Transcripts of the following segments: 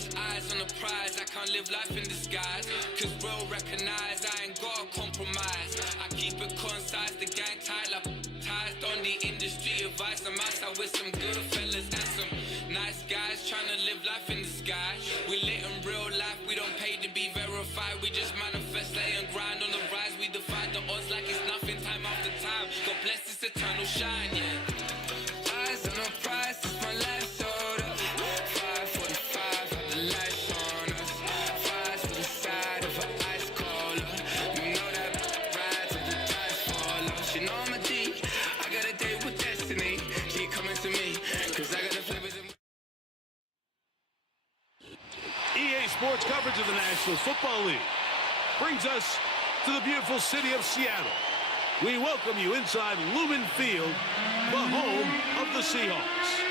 It's eyes on the prize, I can't live life in disguise. Cause real recognize I ain't gotta compromise. I keep it concise, the gang tied up ties on the industry advice. I'm outside with some good fellas and some nice guys trying to live life in disguise. We lit in real life, we don't pay to be verified. We just manifest, lay and grind on the rise. We defy the odds like it's nothing, time after time. God bless this eternal shine, yeah. Eyes on the prize, it's my life soda. 5:45, have the lights on us. Fries with the side of an ice cola. You know that ride till the dice fall off. You know I'm a G, I got a date with destiny. She coming to me, cause I got the flavors in. EA Sports coverage of the National Football League brings us to the beautiful city of Seattle. We welcome you inside Lumen Field, the home of the Seahawks.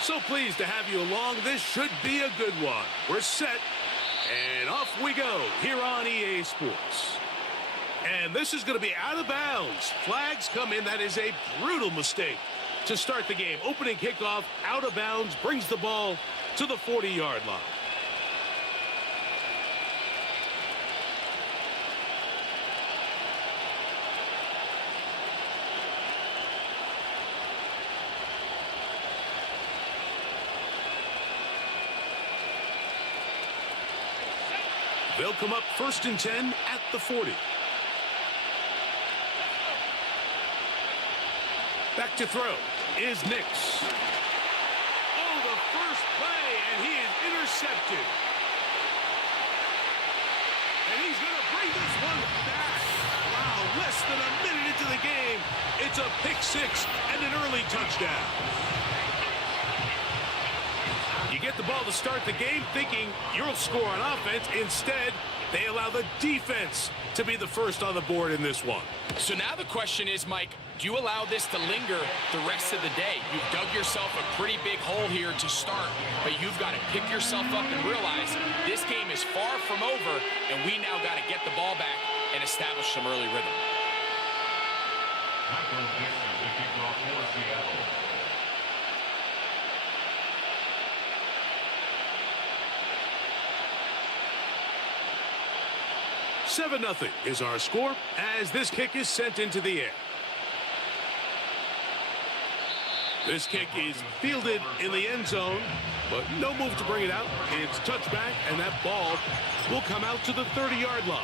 So pleased to have you along. This should be a good one. We're set, and off we go here on EA Sports. And this is going to be out of bounds. Flags come in. That is a brutal mistake to start the game. Opening kickoff, out of bounds, brings the ball to the 40-yard line. They'll come up 1st and 10 at the 40. Back to throw is Nix. Oh, the first play, and he is intercepted. And he's going to bring this one back. Wow, less than a minute into the game. It's a pick six and an early touchdown. You get the ball to start the game thinking you'll score on offense. Instead, they allow the defense to be the first on the board in this one. So now the question is, Mike, do you allow this to linger the rest of the day? You've dug yourself a pretty big hole here to start, but you've got to pick yourself up and realize this game is far from over, and we now got to get the ball back and establish some early rhythm. Michael Dixon to kick off for Seattle. 7-0 is our score as this kick is sent into the air. This kick is fielded in the end zone, but no move to bring it out. It's touchback, and that ball will come out to the 30-yard line.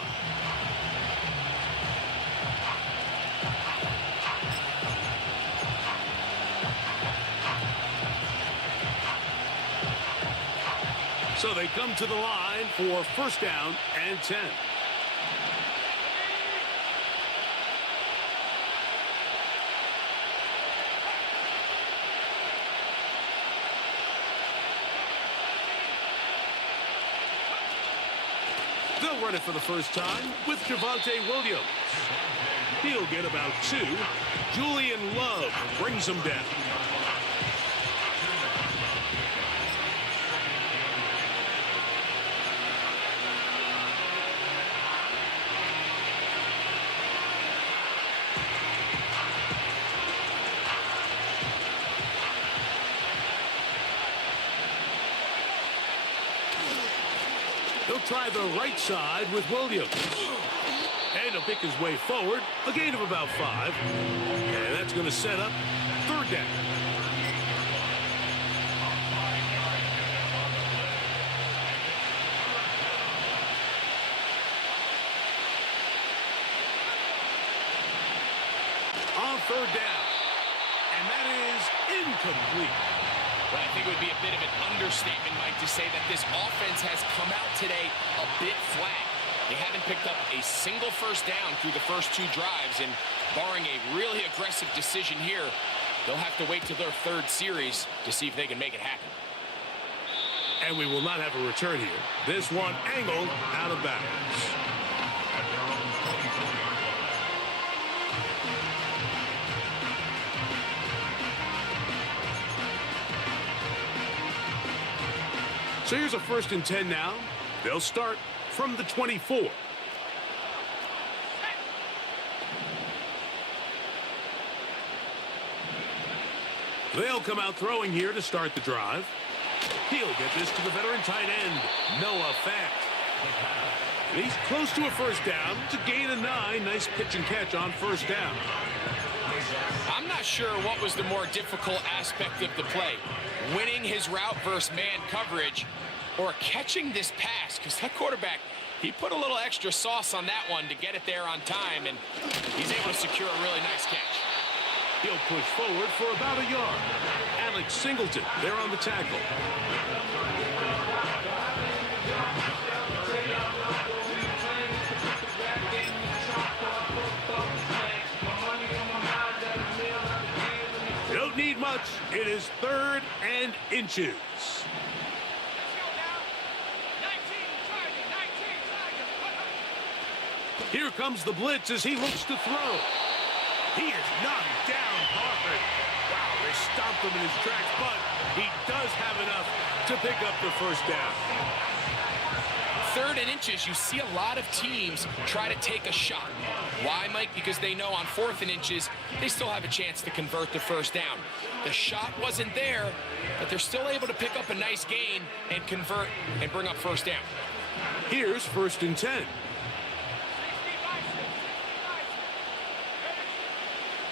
So they come to the line for 1st down and 10. They'll run it for the first time with Javonte Williams. He'll get about 2. Julian Love brings him down. He'll try the right side with Williams. And he'll pick his way forward. A gain of about 5. And that's going to set up 3rd down. On 3rd down. And that is incomplete. But I think it would be a bit of an understatement, Mike, to say that this offense has come out today a bit flat. They haven't picked up a single 1st down through the first 2 drives, and barring a really aggressive decision here, they'll have to wait till their 3rd series to see if they can make it happen. And we will not have a return here. This one angled out of bounds. So here's a 1st and 10 now. They'll start from the 24. They'll come out throwing here to start the drive. He'll get this to the veteran tight end, Noah Fant. And he's close to a 1st down. It's a gain of 9. Nice pitch and catch on 1st down. I'm not sure what was the more difficult aspect of the play. Winning his route versus man coverage or catching this pass, because that quarterback, he put a little extra sauce on that one to get it there on time, and he's able to secure a really nice catch. He'll push forward for about a yard. Alex Singleton there on the tackle. Don't need much. It is 3rd and inches. Here comes the blitz as he looks to throw. He is knocked down hard. Wow, they stomped him in his tracks, but he does have enough to pick up the 1st down. 3rd and inches, you see a lot of teams try to take a shot. Why, Mike? Because they know on 4th and inches, they still have a chance to convert the 1st down. The shot wasn't there, but they're still able to pick up a nice gain and convert and bring up 1st down. Here's 1st and 10.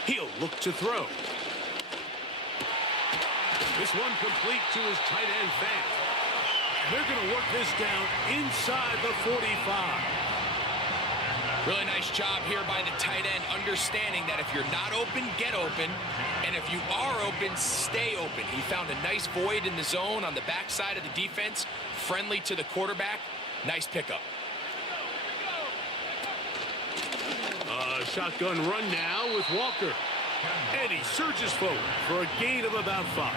He'll look to throw. This one complete to his tight end, Fant. They're going to work this down inside the 45. Really nice job here by the tight end, understanding that if you're not open, get open. And if you are open, stay open. He found a nice void in the zone on the backside of the defense, friendly to the quarterback. Nice pickup. Shotgun run now with Walker. And he surges forward for a gain of about 5.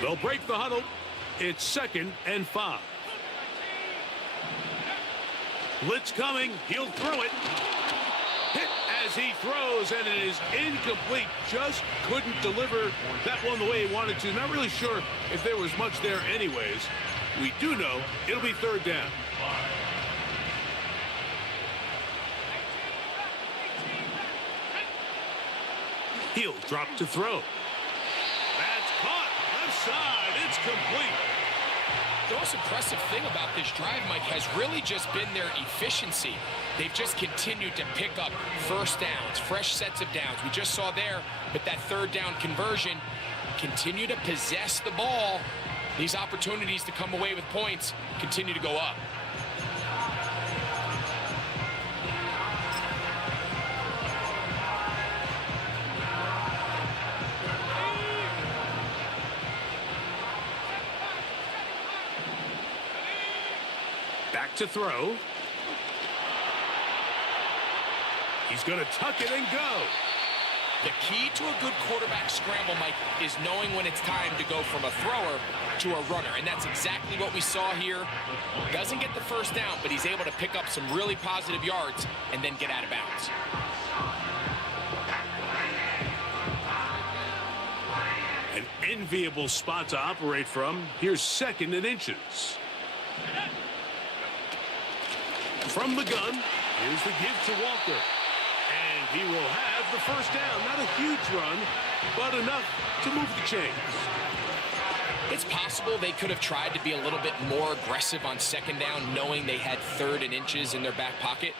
They'll break the huddle. It's 2nd and 5. Blitz coming. He'll throw it. Hit as he throws, and it is incomplete. Just couldn't deliver that one the way he wanted to. Not really sure if there was much there anyways. We do know it'll be 3rd down. He'll drop to throw. That's caught. Left side. It's complete. The most impressive thing about this drive, Mike, has really just been their efficiency. They've just continued to pick up 1st downs, fresh sets of downs. We just saw there with that 3rd down conversion, continue to possess the ball. These opportunities to come away with points continue to go up. Back to throw. He's going to tuck it and go. The key to a good quarterback scramble, Mike, is knowing when it's time to go from a thrower to a runner. And that's exactly what we saw here. Doesn't get the 1st down, but he's able to pick up some really positive yards and then get out of bounds. An enviable spot to operate from. Here's 2nd and inches. From the gun, here's the give to Walker. And he will have the 1st down. Not a huge run, but enough to move the chains. It's possible they could have tried to be a little bit more aggressive on 2nd down, knowing they had 3rd and inches in their back pocket.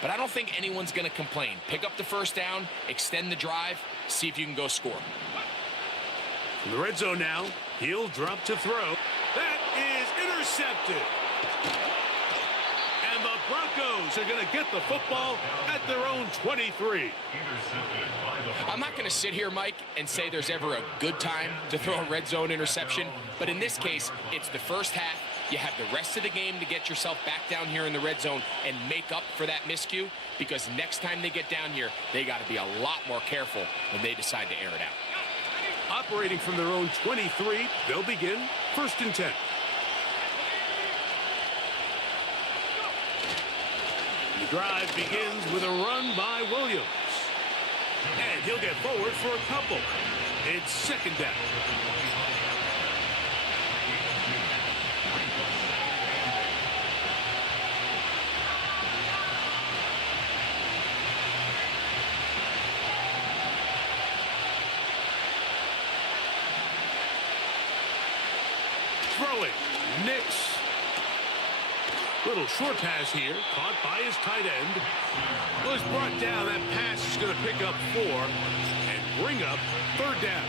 But I don't think anyone's going to complain. Pick up the 1st down, extend the drive, see if you can go score. In the red zone now, he'll drop to throw. That is intercepted. And the Broncos are going to get the football at their own 23. I'm not going to sit here, Mike, and say there's ever a good time to throw a red zone interception. But in this case, it's the 1st half. you have the rest of the game to get yourself back down here in the red zone and make up for that miscue, because next time they get down here, they got to be a lot more careful when they decide to air it out. Operating from their own 23, they'll begin 1st and 10. The drive begins with a run by Williams. And he'll get forward for a couple. It's 2nd down. Throwing, Nix. Little short pass here, caught by his tight end. Was brought down. That pass is going to pick up 4 and bring up 3rd down.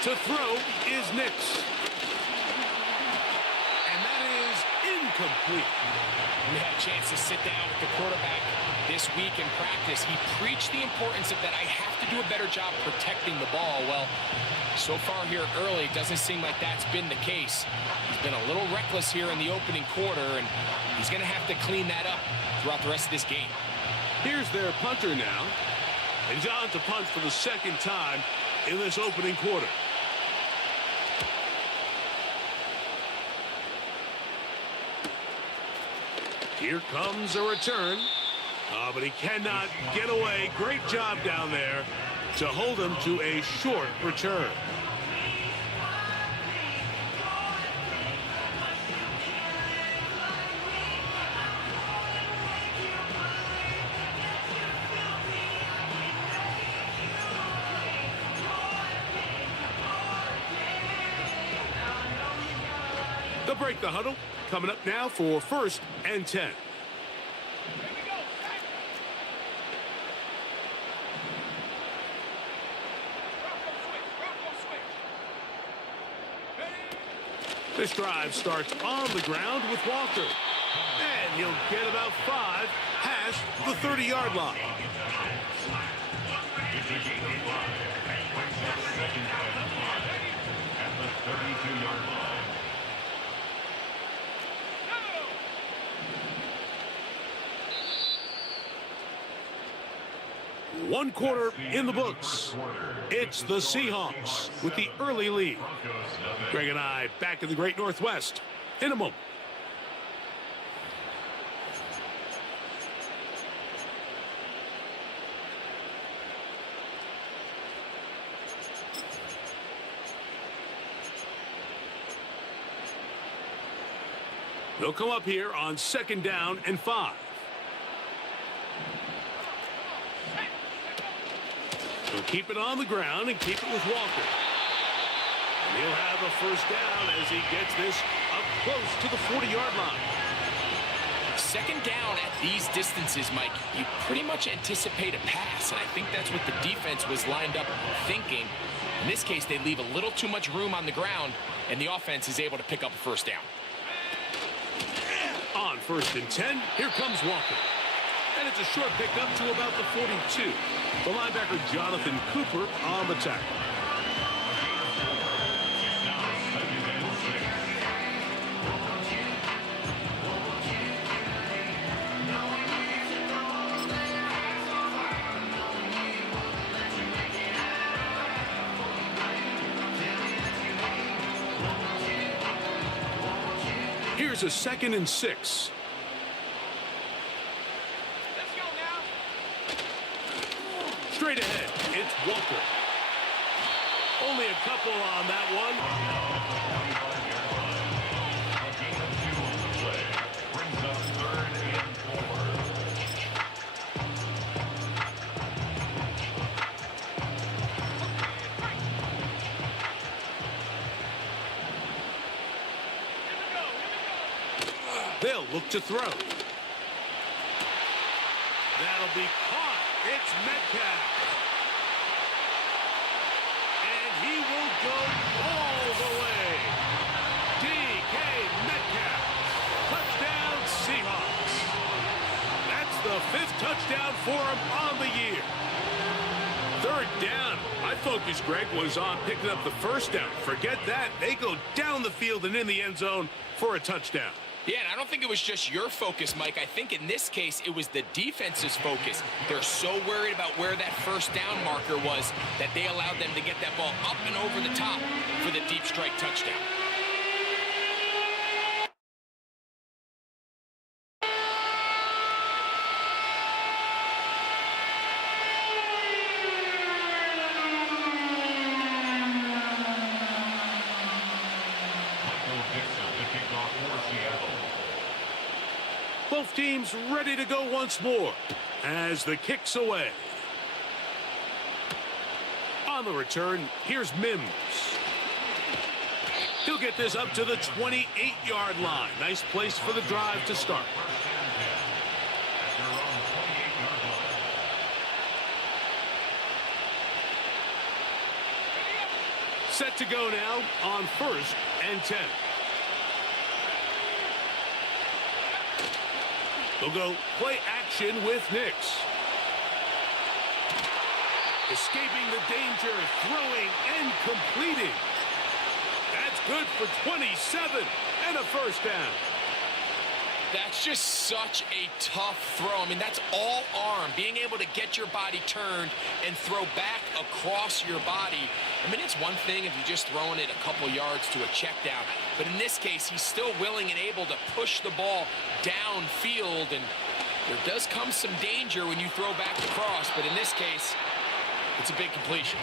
To throw is Nix. And that is incomplete. We had a chance to sit down with the quarterback this week in practice. He preached the importance of that I have to do a better job protecting the ball. Well, so far here early, it doesn't seem like that's been the case. He's been a little reckless here in the opening quarter, and he's going to have to clean that up throughout the rest of this game. Here's their punter now. And John to punt for the 2nd time in this opening quarter. Here comes a return. But he cannot get away. Great job down there to hold him to a short return. They'll break the huddle. Coming up now for 1st and 10. This drive starts on the ground with Walker. And he'll get about 5 past the 30-yard line. At the 32-yard line. One quarter in the books. It's the Seahawks with the early lead. Greg and I back in the Great Northwest in a moment. They'll come up here on 2nd down and 5. He'll keep it on the ground and keep it with Walker. And he'll have a 1st down as he gets this up close to the 40-yard line. 2nd down at these distances, Mike, you pretty much anticipate a pass, and I think that's what the defense was lined up thinking. In this case, they leave a little too much room on the ground, and the offense is able to pick up a 1st down. On 1st and 10, here comes Walker. And it's a short pickup to about the 42. The linebacker Jonathan Cooper on the tackle. Here's a 2nd and 6. Straight ahead, it's Walker. Only a couple on that one. Brings up 3rd and 4. They'll look to throw. That'll be caught. It's Metcalf. And he will go all the way. DK Metcalf. Touchdown Seahawks. That's the 5th touchdown for him on the year. 3rd down. My focus, Greg, was on picking up the 1st down. Forget that. They go down the field and in the end zone for a touchdown. Yeah, and I don't think it was just your focus, Mike. I think in this case, it was the defense's focus. They're so worried about where that 1st down marker was that they allowed them to get that ball up and over the top for the deep strike touchdown. Both teams ready to go once more as the kick's away. On the return, here's Mims. He'll get this up to the 28-yard line. Nice place for the drive to start. Set to go now on 1st and 10. They'll go play action with Nix. Escaping the danger, throwing and completing. That's good for 27 and a 1st down. That's just such a tough throw. I mean, that's all arm. Being able to get your body turned and throw back across your body. I mean, it's one thing if you're just throwing it a couple yards to a check down. But in this case, he's still willing and able to push the ball downfield. And there does come some danger when you throw back across. But in this case, it's a big completion.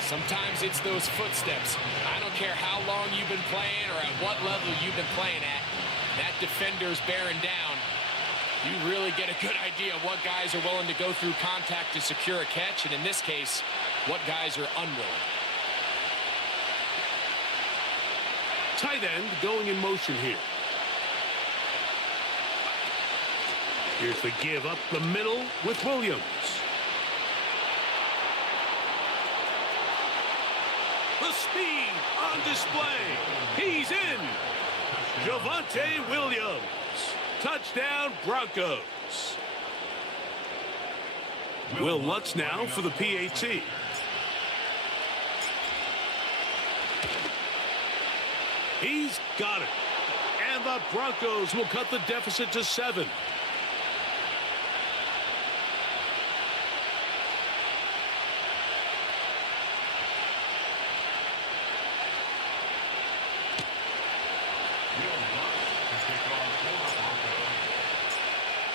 Sometimes it's those footsteps. I don't care how long you've been playing or at what level you've been playing at. That defender's bearing down. You really get a good idea of what guys are willing to go through contact to secure a catch, and in this case, what guys are unwilling. Tight end going in motion here. Here's the give up the middle with Williams. The speed on display. He's in. Javonte Williams. Touchdown, Broncos. Will Lutz now for the PAT. He's got it. And the Broncos will cut the deficit to 7.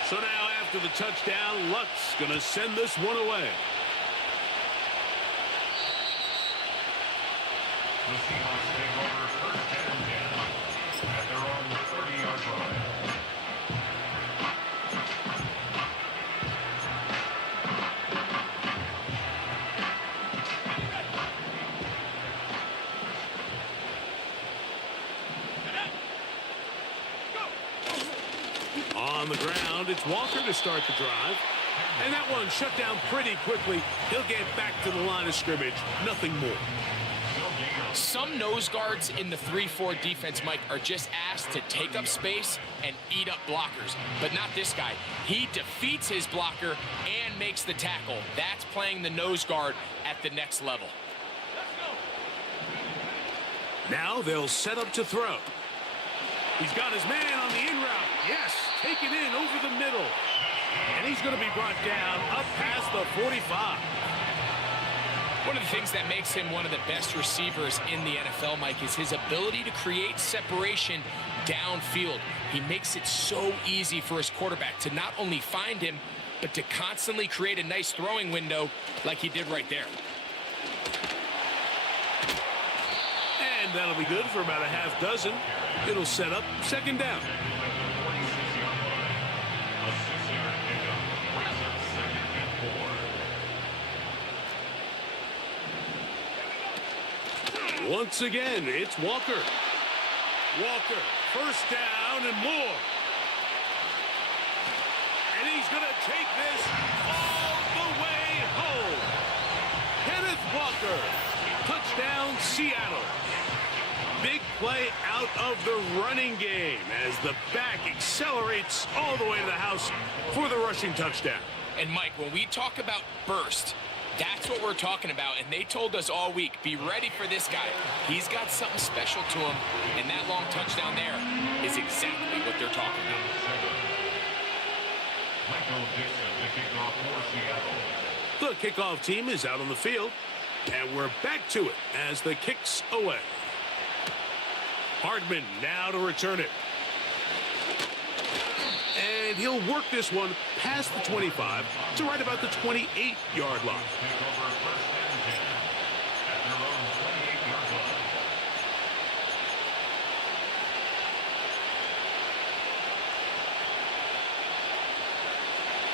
So now after the touchdown, Lutz going to send this one away. The Seahawks take over 1st and 10 at their own 30-yard line. On the ground, it's Walker to start the drive. And that one shut down pretty quickly. He'll get back to the line of scrimmage. Nothing more. Some nose guards in the 3-4 defense, Mike, are just asked to take up space and eat up blockers. But not this guy. He defeats his blocker and makes the tackle. That's playing the nose guard at the next level. Now they'll set up to throw. He's got his man on the in route. Yes, take it in over the middle. And he's going to be brought down up past the 45. One of the things that makes him one of the best receivers in the NFL, Mike, is his ability to create separation downfield. He makes it so easy for his quarterback to not only find him, but to constantly create a nice throwing window like he did right there. And that'll be good for about a half dozen. It'll set up 2nd down. Once again, it's Walker. Walker, first down and more. And he's going to take this all the way home. Kenneth Walker, touchdown Seattle. Big play out of the running game as the back accelerates all the way to the house for the rushing touchdown. And Mike, when we talk about burst, that's what we're talking about. And they told us all week, be ready for this guy. He's got something special to him. And that long touchdown there is exactly what they're talking about. Michael Dixon, the kickoff for Seattle. The kickoff team is out on the field. And we're back to it as the kick's away. Hardman now to return it. And he'll work this one past the 25 to right about the 28-yard line. Take over first and 10 at their own 28-yard line.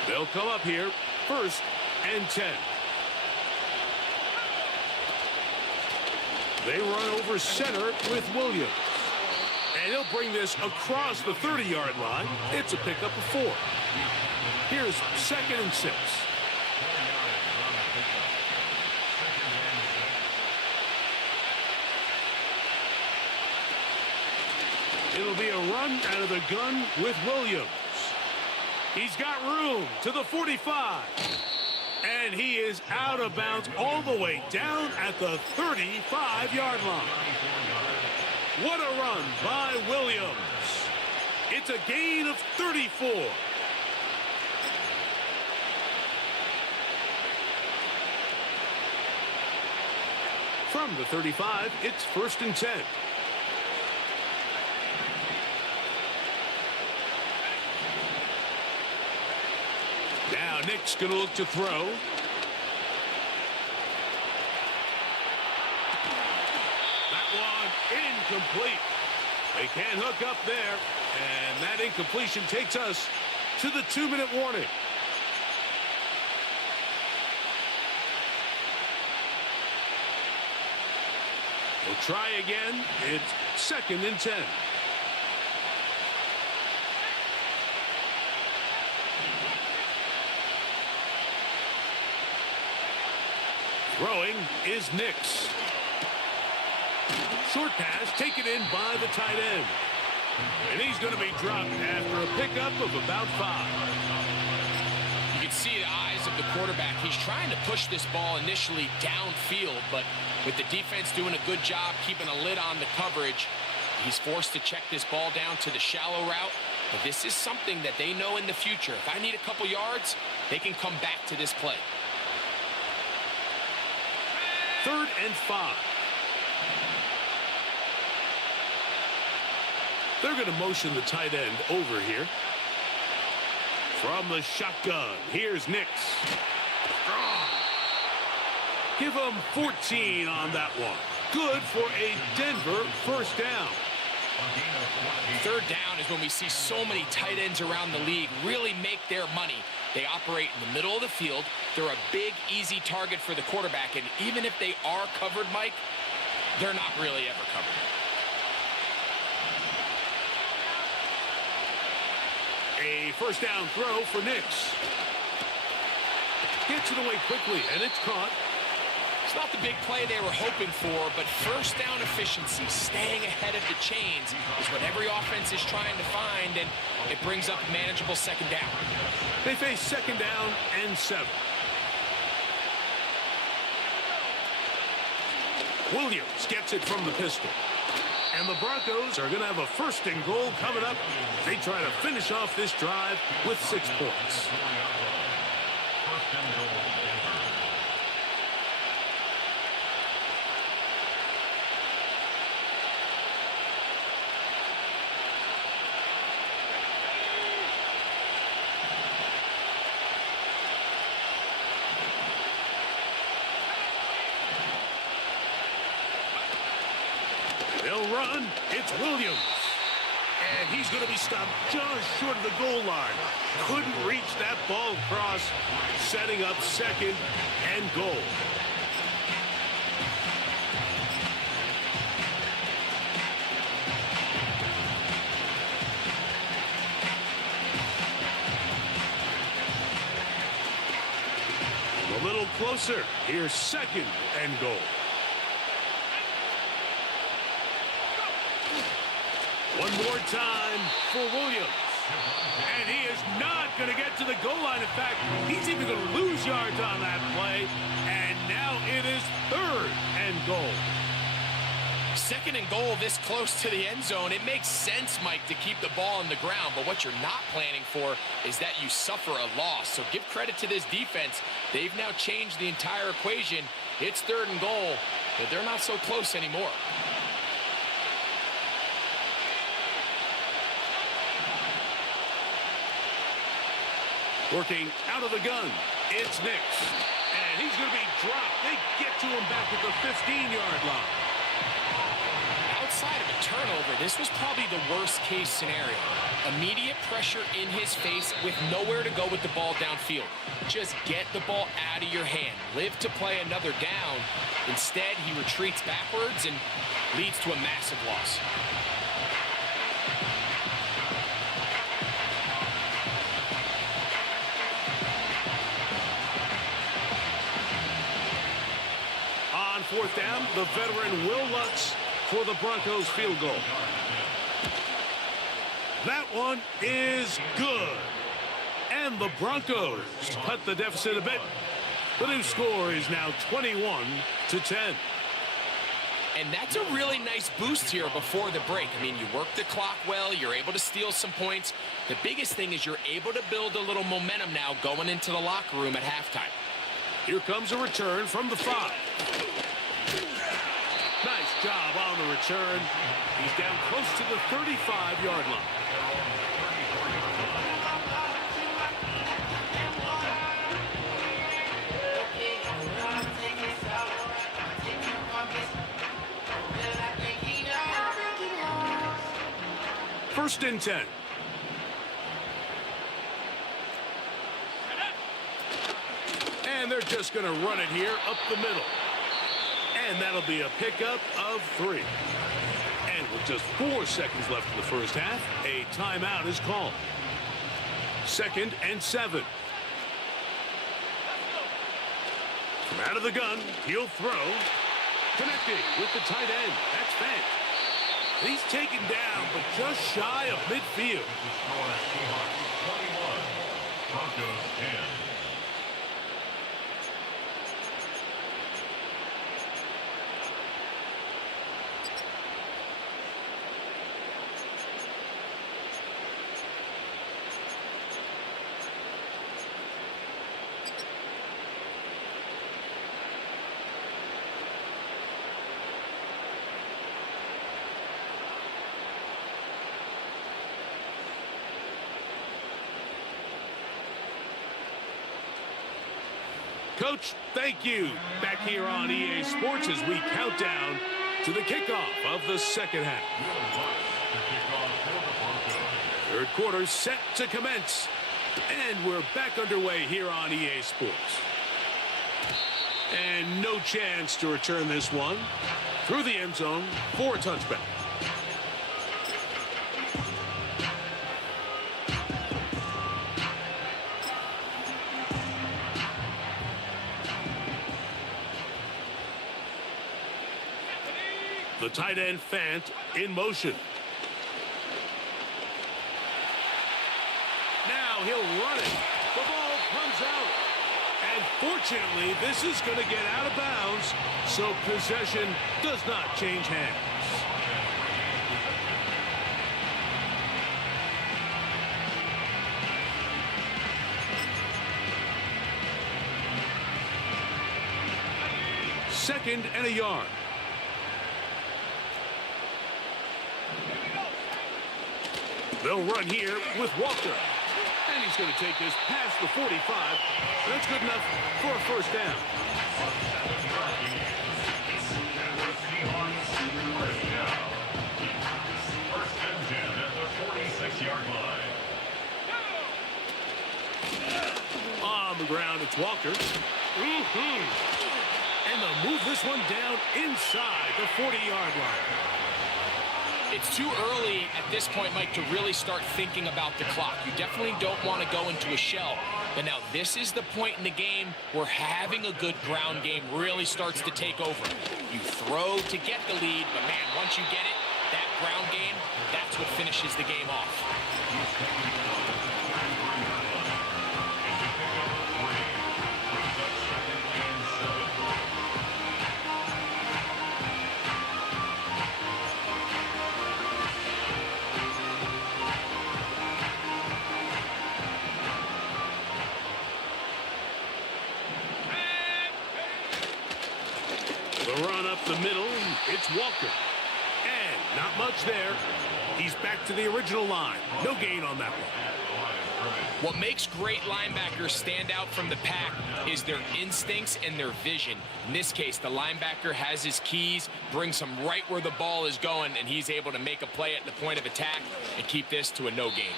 They'll come up here, first and 10. They run over center with Williams. And he'll bring this across the 30-yard line. It's a pickup of 4. Here's second and 6. It'll be a run out of the gun with Williams. He's got room to the 45. And he is out of bounds all the way down at the 35-yard line. What a run by Williams. It's a gain of 34. From the 35, it's first and 10. Now Nick's going to look to throw. Incomplete. They can't hook up there, and that incompletion takes us to the 2-minute warning. We'll try again. It's second and 10. Throwing is Nix. Short pass taken in by the tight end. And he's going to be dropped after a pickup of about 5. You can see the eyes of the quarterback. He's trying to push this ball initially downfield, but with the defense doing a good job keeping a lid on the coverage, he's forced to check this ball down to the shallow route. But this is something that they know in the future. If I need a couple yards, they can come back to this play. Third and 5. They're going to motion the tight end over here. From the shotgun, here's Nix. Give him 14 on that one. Good for a Denver first down. Third down is when we see so many tight ends around the league really make their money. They operate in the middle of the field. They're a big, easy target for the quarterback. And even if they are covered, Mike, they're not really ever covered. A first down throw for Nix. Gets it away quickly, and it's caught. It's not the big play they were hoping for, but first down efficiency, staying ahead of the chains, is what every offense is trying to find, and it brings up a manageable second down. They face second down and 7. Williams gets it from the pistol. And the Broncos are going to have a first and goal coming up. They try to finish off this drive with 6 points. First and goal, Denver. They'll run. It's Williams. And he's going to be stopped just short of the goal line. Couldn't reach that ball across, setting up second and goal. closer. Here's 2nd and goal. One more time for Williams. And he is not going to get to the goal line. In fact, he's even going to lose yards on that play. And now it is 3rd and goal. 2nd and goal this close to the end zone. It makes sense, Mike, to keep the ball on the ground. But what you're not planning for is that you suffer a loss. So give credit to this defense. They've now changed the entire equation. It's 3rd and goal, but they're not so close anymore. Working out of the gun, it's Nix. And he's going to be dropped. They get to him back at the 15-yard line. Outside of a turnover, this was probably the worst-case scenario. Immediate pressure in his face with nowhere to go with the ball downfield. Just get the ball out of your hand. Live to play another down. Instead, he retreats backwards and leads to a massive loss. On 4th down, the veteran Will Lutz for the Broncos field goal. That one is good. And the Broncos cut the deficit a bit. The new score is now 21-10. And that's a really nice boost here before the break. I mean, you work the clock well, you're able to steal some points. The biggest thing is you're able to build a little momentum now going into the locker room at halftime. Here comes a return from the 5. Nice job on the return. He's down close to the 35-yard line. First and 10. And they're just going to run it here up the middle. And that'll be a pickup of 3. And with just 4 seconds left in the first half, a timeout is called. 2nd and 7. From out of the gun, he'll throw. Connecting with the tight end. That's Fant. He's taken down, but just shy of midfield. Seahawks 21, Broncos 10. Coach, thank you. Back here on EA Sports as we count down to the kickoff of the second half. 3rd quarter set to commence. And we're back underway here on EA Sports. And no chance to return this one through the end zone for a touchback. The tight end Fant in motion. Now he'll run it. The ball comes out. And fortunately, this is going to get out of bounds, so possession does not change hands. Second and a yard. They'll run here with Walker. And he's going to take this past the 45. That's good enough for a first down. First and 10 at the 46-yard line. On the ground, it's Walker. And they'll move this one down inside the 40-yard line. It's too early at this point, Mike, to really start thinking about the clock. You definitely don't want to go into a shell. But now this is the point in the game where having a good ground game really starts to take over. You throw to get the lead, but man, once you get it, that ground game, that's what finishes the game off. The run up the middle, it's Walker. And not much there. He's back to the original line. No gain on that one. What makes great linebackers stand out from the pack is their instincts and their vision. In this case, the linebacker has his keys, brings him right where the ball is going, and he's able to make a play at the point of attack and keep this to a no gain.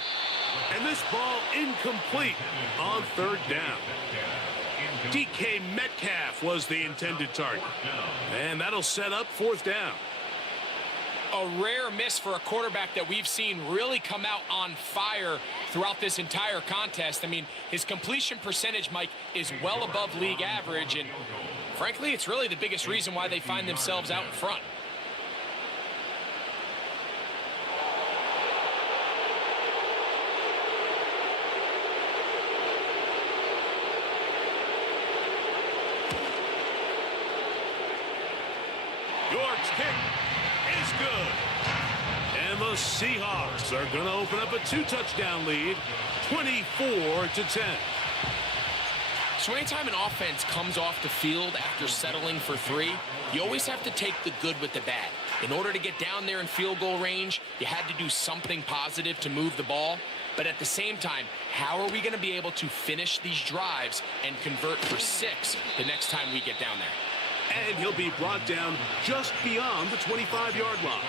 And this ball incomplete on third down. DK Metcalf was the intended target. And that'll set up fourth down. A rare miss for a quarterback that we've seen really come out on fire throughout this entire contest. I mean, his completion percentage, Mike, is well above league average. And frankly, it's really the biggest reason why they find themselves out in front. York's kick is good. And the Seahawks are going to open up a 2-touchdown lead, 24-10. So anytime an offense comes off the field after settling for 3, you always have to take the good with the bad. In order to get down there in field goal range, you had to do something positive to move the ball. But at the same time, how are we going to be able to finish these drives and convert for 6 the next time we get down there? And he'll be brought down just beyond the 25-yard line.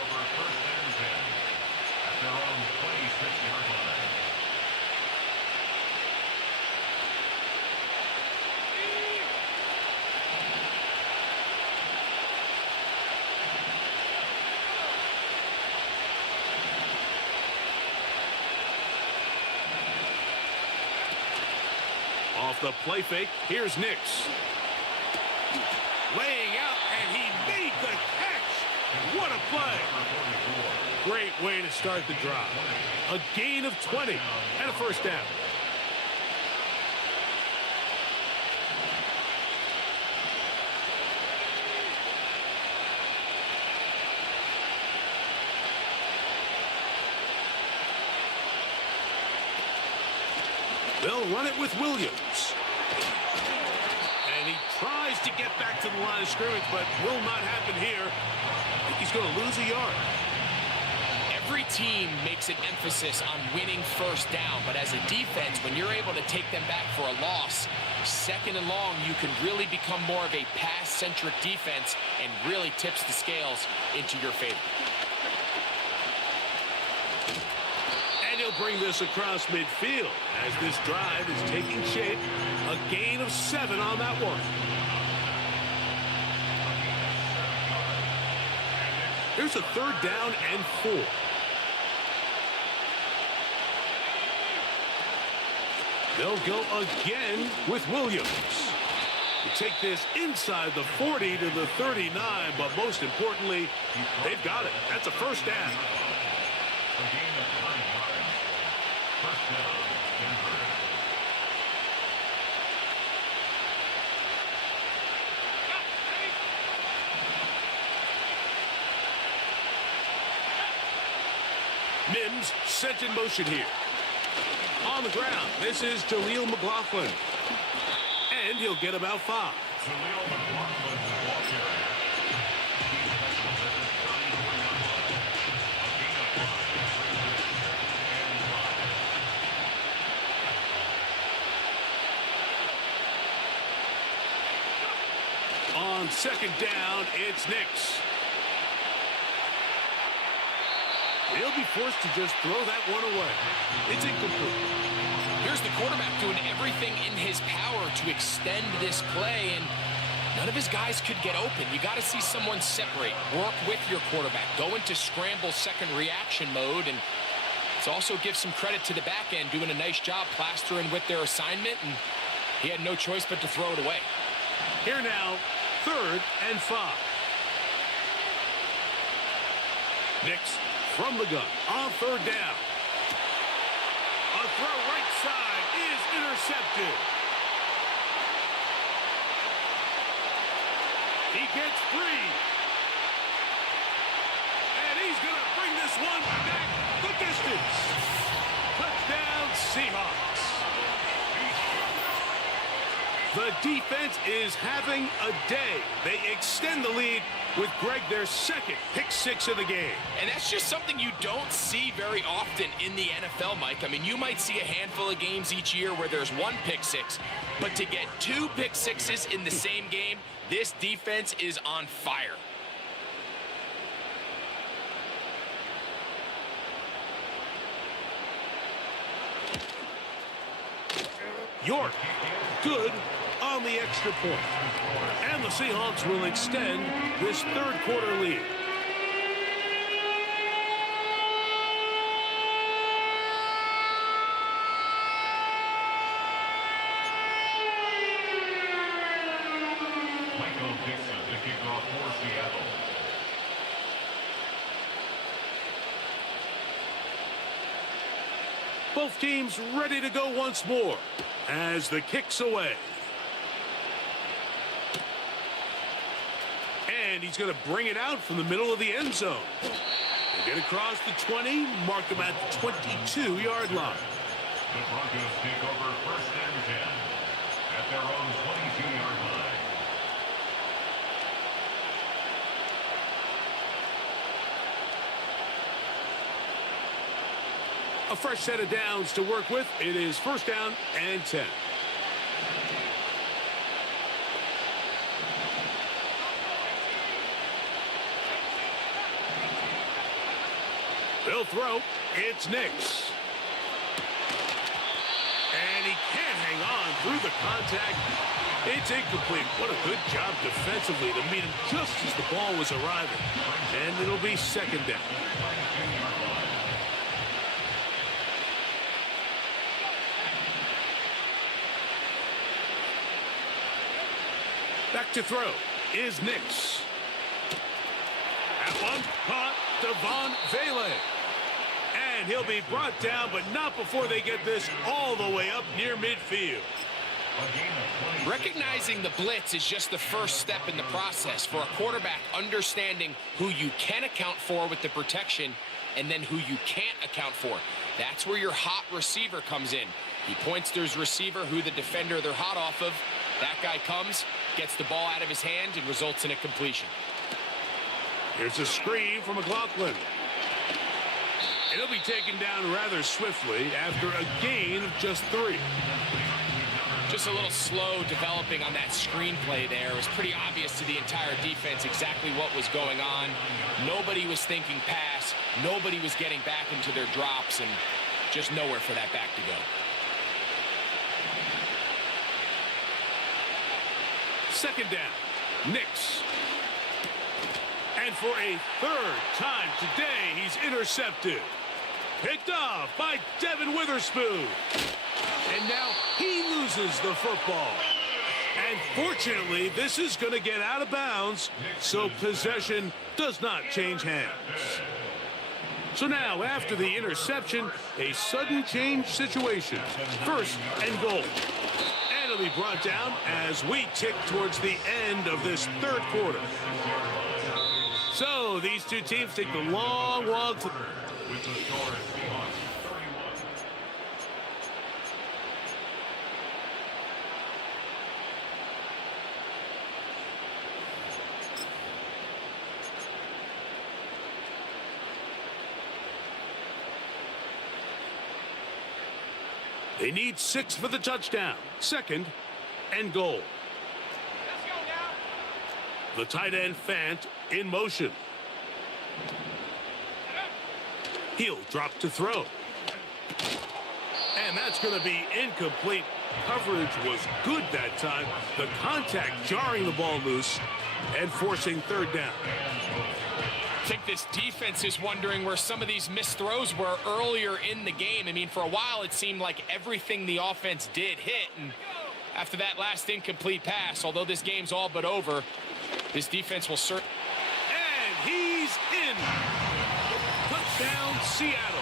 Off the play fake, here's Nix. Laying out, and he made the catch. What a play. Great way to start the drive. A gain of 20 and a first down. They'll run it with Williams. And he tries to get back to the line of scrimmage, but will not happen here. I think he's going to lose a yard. Every team makes an emphasis on winning first down, but as a defense, when you're able to take them back for a loss, second and long, you can really become more of a pass-centric defense and really tips the scales into your favor. And he'll bring this across midfield as this drive is taking shape. A gain of 7 on that one. Here's a third down and 4. They'll go again with Williams. To take this inside the 40 to the 39, but most importantly, they've got it. That's a first down. A gain of 9 yards. First down, Denver. Mims sent in motion here. On the ground, this is Jaleel McLaughlin. And he'll get about 5. Jaleel McLaughlin will walk here. On second down, it's Nix. He'll be forced to just throw that one away. It's incomplete. Here's the quarterback doing everything in his power to extend this play, and none of his guys could get open. You got to see someone separate, work with your quarterback, go into scramble second reaction mode, and Let's also give some credit to the back end, doing a nice job plastering with their assignment, and he had no choice but to throw it away. Here now, 3rd and 5. Nix from the gun on 3rd down. A throw right side is intercepted. He gets free. And he's going to bring this one back the distance. Touchdown, Seahawks. The defense is having a day. They extend the lead with Greg, their 2nd pick 6 of the game. And that's just something you don't see very often in the NFL, Mike. I mean, you might see a handful of games each year where there's 1 pick 6, but to get 2 pick 6s in the same game, this defense is on fire. York, good on the extra point. And the Seahawks will extend this 3rd quarter lead. Michael Dixon, the kickoff for Seattle. Both teams ready to go once more as the kick's away. And he's going to bring it out from the middle of the end zone. They get across the 20, mark him at the 22-yard line. The Broncos take over 1st and 10 at their own 22-yard line. A fresh set of downs to work with. It is 1st down and 10. They'll throw. It's Nix. And he can't hang on through the contact. It's incomplete. What a good job defensively to meet him just as the ball was arriving. And it'll be 2nd down. Back to throw is Nix. At one, caught Devon Vele. And he'll be brought down, but not before they get this all the way up near midfield. Recognizing the blitz is just the first step in the process for a quarterback, understanding who you can account for with the protection and then who you can't account for. That's where your hot receiver comes in. He points to his receiver, who the defender they're hot off of. That guy comes, gets the ball out of his hand, and results in a completion. Here's a screen from McLaughlin. It'll be taken down rather swiftly after a gain of just 3. Just a little slow developing on that screenplay there. It was pretty obvious to the entire defense exactly what was going on. Nobody was thinking pass. Nobody was getting back into their drops, and just nowhere for that back to go. 2nd down, Nix. And for a 3rd time today, he's intercepted. Picked off by Devin Witherspoon. And now he loses the football. And fortunately, this is going to get out of bounds, so possession does not change hands. So now, after the interception, a sudden change situation. 1st and goal. And it'll be brought down as we tick towards the end of this 3rd quarter. So these two teams take the long walk. With the score is Seahawks 31. They need 6 for the touchdown. 2nd and goal. Let's go now. The tight end Fant in motion. He'll drop to throw. And that's going to be incomplete. Coverage was good that time. The contact jarring the ball loose and forcing 3rd down. I think this defense is wondering where some of these missed throws were earlier in the game. I mean, for a while, it seemed like everything the offense did hit. And after that last incomplete pass, although this game's all but over, this defense will certainly... And he's in. Touchdown, Seattle.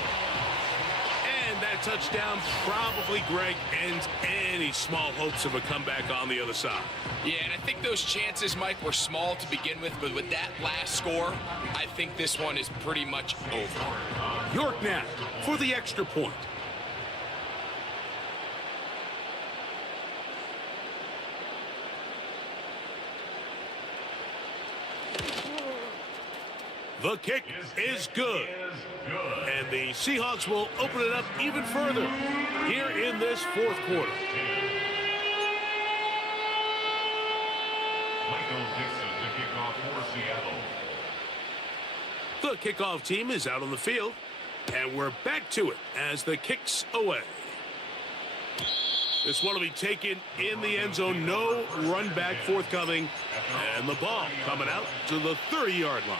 And that touchdown probably, Greg, ends any small hopes of a comeback on the other side. Yeah, and I think those chances, Mike, were small to begin with, but with that last score, I think this one is pretty much over. York now for the extra point. The kick is good. And the Seahawks will open it up even further here in this fourth quarter. Michael Dixon to kick off for Seattle. The kickoff team is out on the field, and we're back to it as the kick's away. This one will be taken in the end zone. No run back forthcoming, and the ball coming out to the 30-yard line.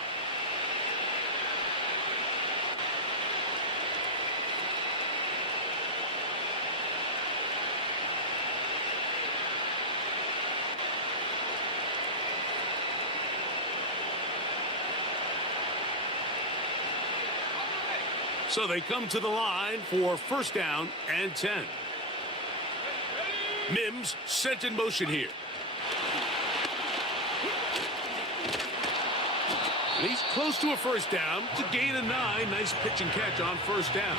So they come to the line for first down and 10. Mims sent in motion here. And he's close to a first down to gain a 9. Nice pitch and catch on first down.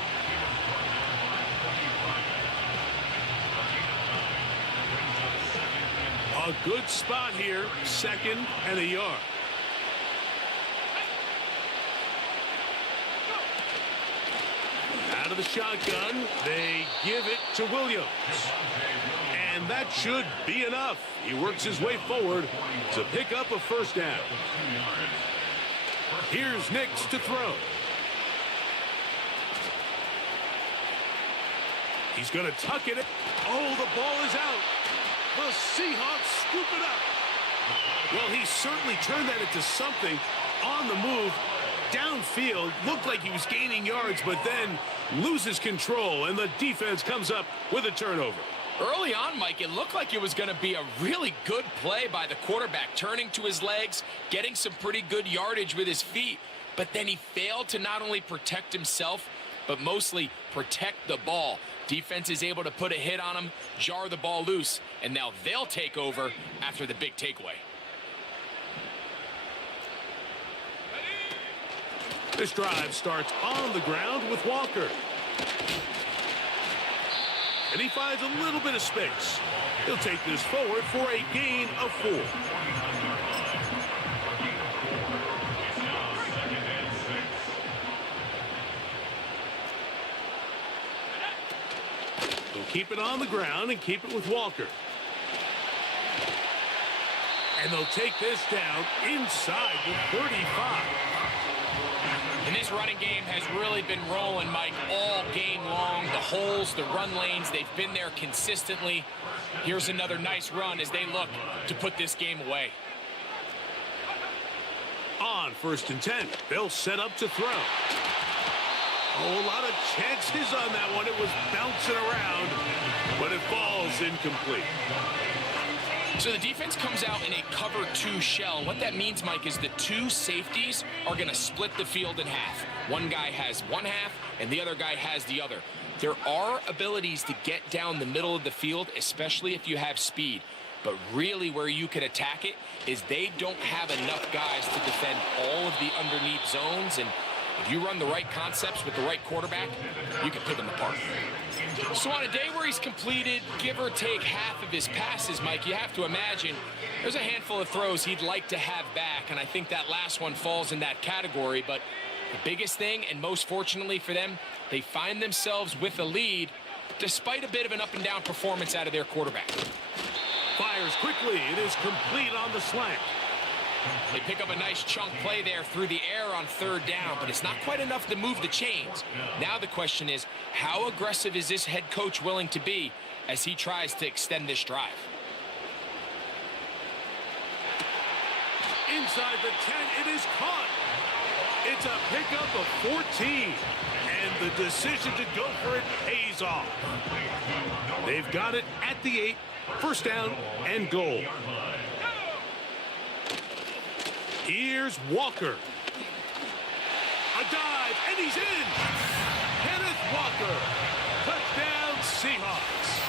A good spot here, second and a yard. Out of the shotgun, they give it to Williams. And that should be enough. He works his way forward to pick up a first down. Here's Nix to throw. He's going to tuck it. Oh, the ball is out. The Seahawks scoop it up. Well, he certainly turned that into something on the move. Downfield, looked like he was gaining yards, but then loses control, and the defense comes up with a turnover. Early on, Mike, it looked like it was going to be a really good play by the quarterback, turning to his legs, getting some pretty good yardage with his feet, but then he failed to not only protect himself, but mostly protect the ball. Defense is able to put a hit on him, jar the ball loose, and now they'll take over after the big takeaway. This drive starts on the ground with Walker. And he finds a little bit of space. He'll take this forward for a gain of 4. They'll keep it on the ground and keep it with Walker. And they'll take this down inside the 35. And this running game has really been rolling, Mike, all game long. The holes, the run lanes, they've been there consistently. Here's another nice run as they look to put this game away. On first and 10, they'll set up to throw. Oh, a lot of chances on that one. It was bouncing around, but it falls incomplete. So the defense comes out in a cover 2 shell. What that means, Mike, is the 2 safeties are going to split the field in half. One guy has one half, and the other guy has the other. There are abilities to get down the middle of the field, especially if you have speed. But really where you can attack it is they don't have enough guys to defend all of the underneath zones. And if you run the right concepts with the right quarterback, you can pick them apart. So on a day where he's completed, give or take half of his passes, Mike, you have to imagine there's a handful of throws he'd like to have back, and I think that last one falls in that category. But the biggest thing, and most fortunately for them, they find themselves with a lead despite a bit of an up-and-down performance out of their quarterback. Fires quickly. It is complete on the slant. They pick up a nice chunk play there through the air on third down, but it's not quite enough to move the chains. Now the question is, how aggressive is this head coach willing to be as he tries to extend this drive? Inside the 10, it is caught. It's a pickup of 14, and the decision to go for it pays off. They've got it at the 8, first down and goal. Here's Walker. A dive, and he's in. Kenneth Walker. Touchdown, Seahawks.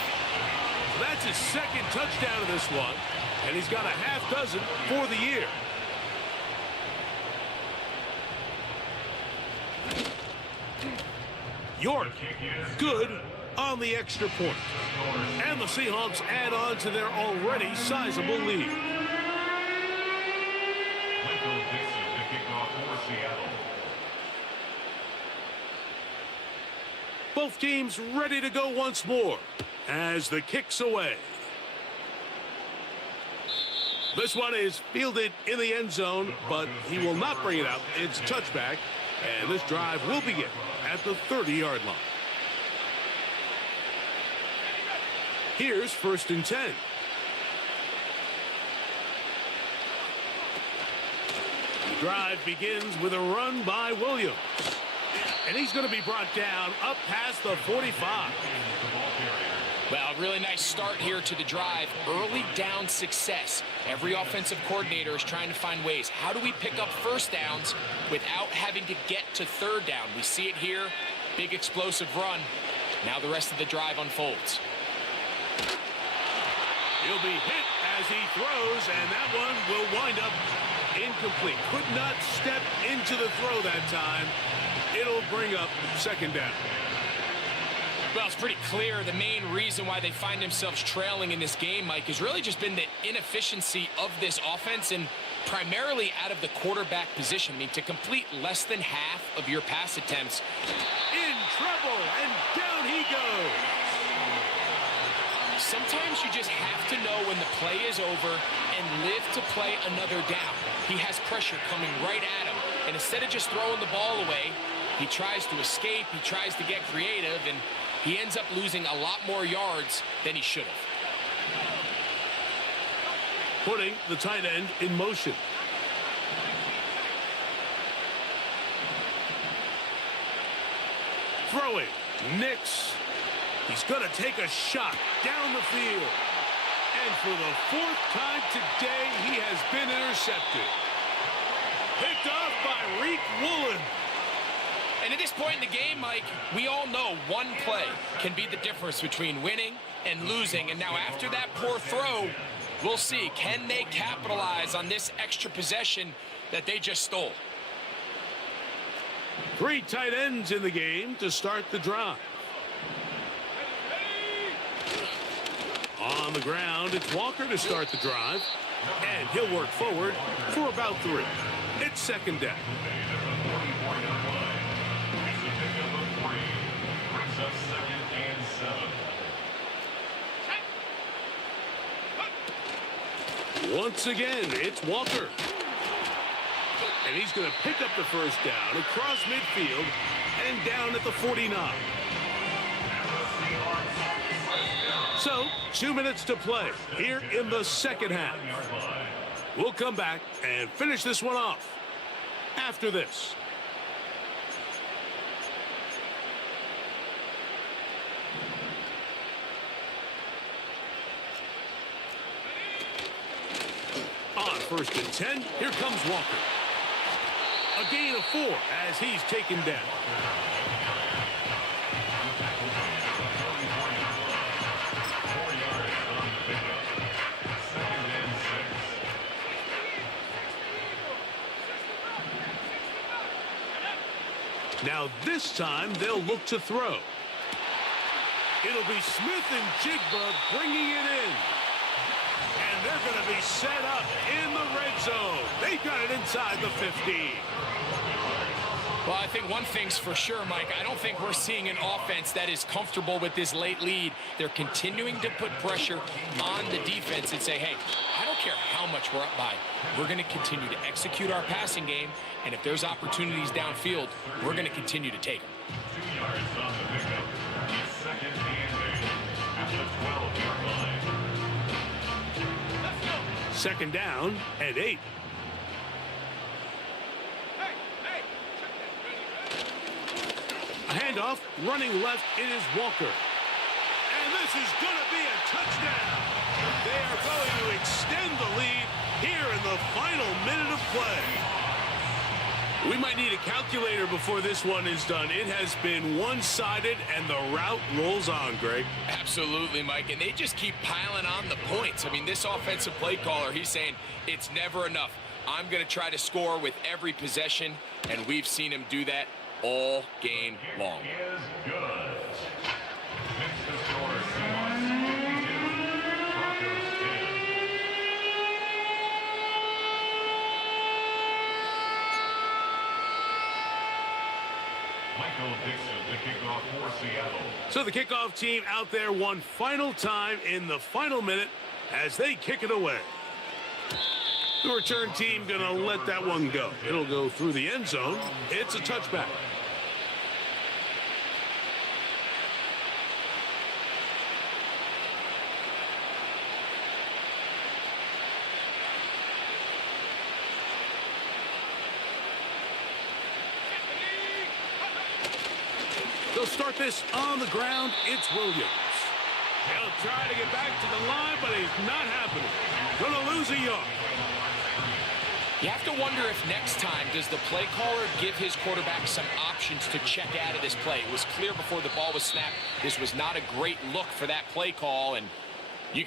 That's his second touchdown of this one, and he's got a half dozen for the year. York, good on the extra point. And the Seahawks add on to their already sizable lead. Both teams ready to go once more as the kick's away. This one is fielded in the end zone, but he will not bring it out. It's touchback, and this drive will begin at the 30-yard line. Here's first and 10. The drive begins with a run by Williams. And he's going to be brought down up past the 45. Well, really nice start here to the drive. Early down success. Every offensive coordinator is trying to find ways. How do we pick up first downs without having to get to third down? We see it here. Big explosive run. Now the rest of the drive unfolds. He'll be hit as he throws, and that one will wind up incomplete. Could not step into the throw that time. It'll bring up second down. Well, it's pretty clear the main reason why they find themselves trailing in this game, Mike, has really just been the inefficiency of this offense and primarily out of the quarterback position. I mean, to complete less than half of your pass attempts. In trouble, and down he goes. Sometimes you just have to know when the play is over and live to play another down. He has pressure coming right at him, and instead of just throwing the ball away, he tries to escape, he tries to get creative, and he ends up losing a lot more yards than he should have. Putting the tight end in motion. Throwing. Nix. He's going to take a shot down the field. And for the fourth time today, he has been intercepted. Picked off by Reek Woolen. And at this point in the game, Mike, we all know one play can be the difference between winning and losing. And now after that poor throw, we'll see, can they capitalize on this extra possession that they just stole? 3 tight ends in the game to start the drive. On the ground, it's Walker to start the drive. And he'll work forward for about 3. It's second down. Once again, it's Walker. And he's going to pick up the first down across midfield and down at the 49. So, 2 minutes to play here in the second half. We'll come back and finish this one off after this. On first and 10, here comes Walker. A gain of 4 as he's taken down. Now this time they'll look to throw. It'll be Smith and Jigba bringing it in. And they're going to be set up in the red zone. They've got it inside the 15. Well, I think one thing's for sure, Mike. I don't think we're seeing an offense that is comfortable with this late lead. They're continuing to put pressure on the defense and say, hey, I don't care how much we're up by. We're going to continue to execute our passing game, and if there's opportunities downfield, we're going to continue to take them. 2 yards on the pickup. It's second and 8 at the 12-yard line. Second down and 8. A handoff, running left, it is Walker. And this is going to be a touchdown. They are going to extend the lead here in the final minute of play. We might need a calculator before this one is done. It has been one-sided, and the route rolls on, Greg. Absolutely, Mike, and they just keep piling on the points. I mean, this offensive play caller, he's saying it's never enough. I'm going to try to score with every possession, and we've seen him do that all game long. Is good. Makes the score Seahawks 52, Broncos 10. Michael Dixon, the kickoff for Seattle. So the kickoff team out there one final time in the final minute as they kick it away. The return team going to let that one go. It'll go through the end zone. It's a touchback. They'll start this on the ground. It's Williams. He'll try to get back to the line, but it's not happening. Going to lose a yard. You have to wonder if next time does the play caller give his quarterback some options to check out of this play. It was clear before the ball was snapped this was not a great look for that play call, and